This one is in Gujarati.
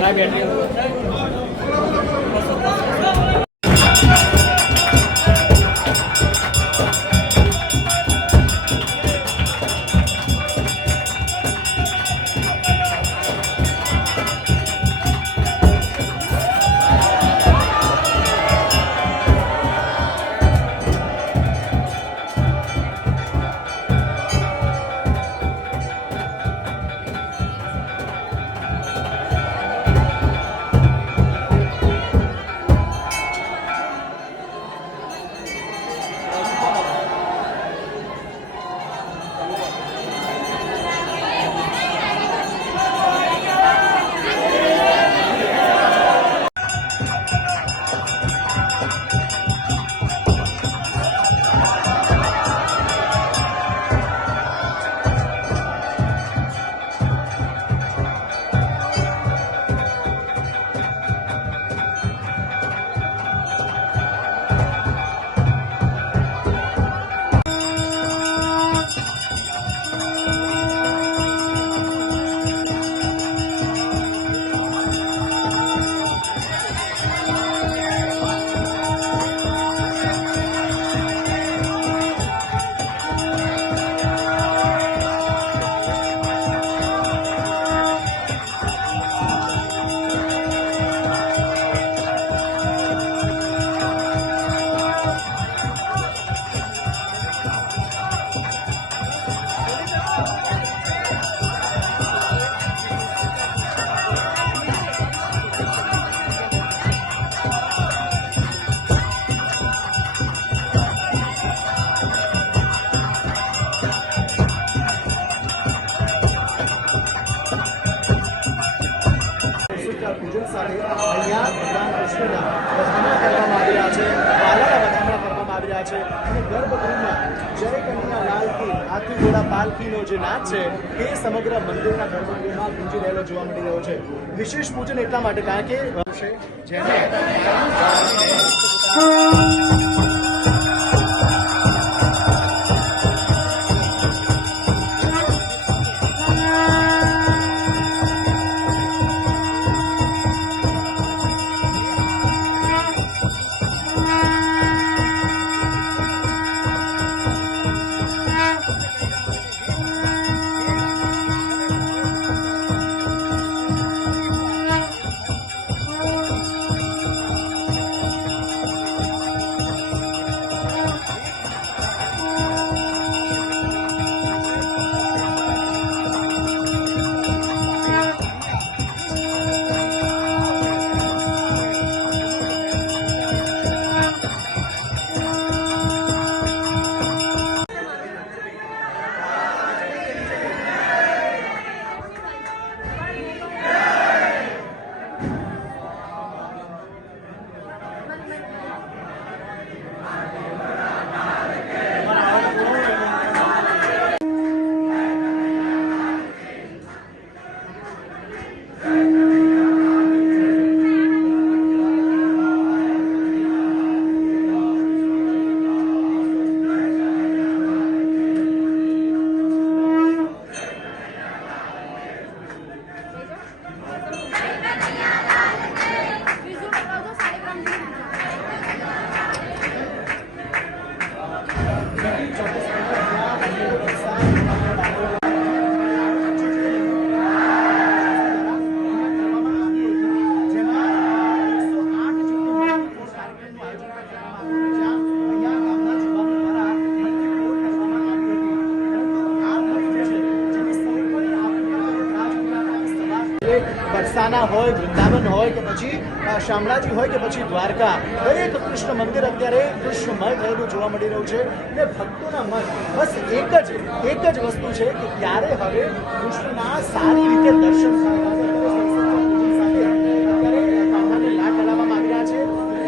પૂજન ભગવાન વધામણા કરવામાં આવી રહ્યા છે બાલાના વધામણા કરવામાં આવી રહ્યા છે. અને ગર્ભગૃહમાં જય કન્યા લાલકી હાથી ઘોડા પાલકીનો જે નાચ છે, તે સમગ્ર મંદિરના ગર્ભગૃહમાં ગુંજી રહેલો જોવા મળી રહ્યો છે. વિશેષ પૂજન એટલા માટે, કારણ કે, જેને બરસાના હોય, વૃંદાવન હોય કે પછી શામળાજી હોય કે પછી દ્વારકા. દરેક કૃષ્ણ મંદિર અત્યારે કૃષ્ણમય થયેલું જોવા મળી રહ્યું છે અને ભક્તોના મન બસ એક જ એક જ વસ્તુ છે કે ત્યારે હવે કૃષ્ણના સારી રીતે દર્શન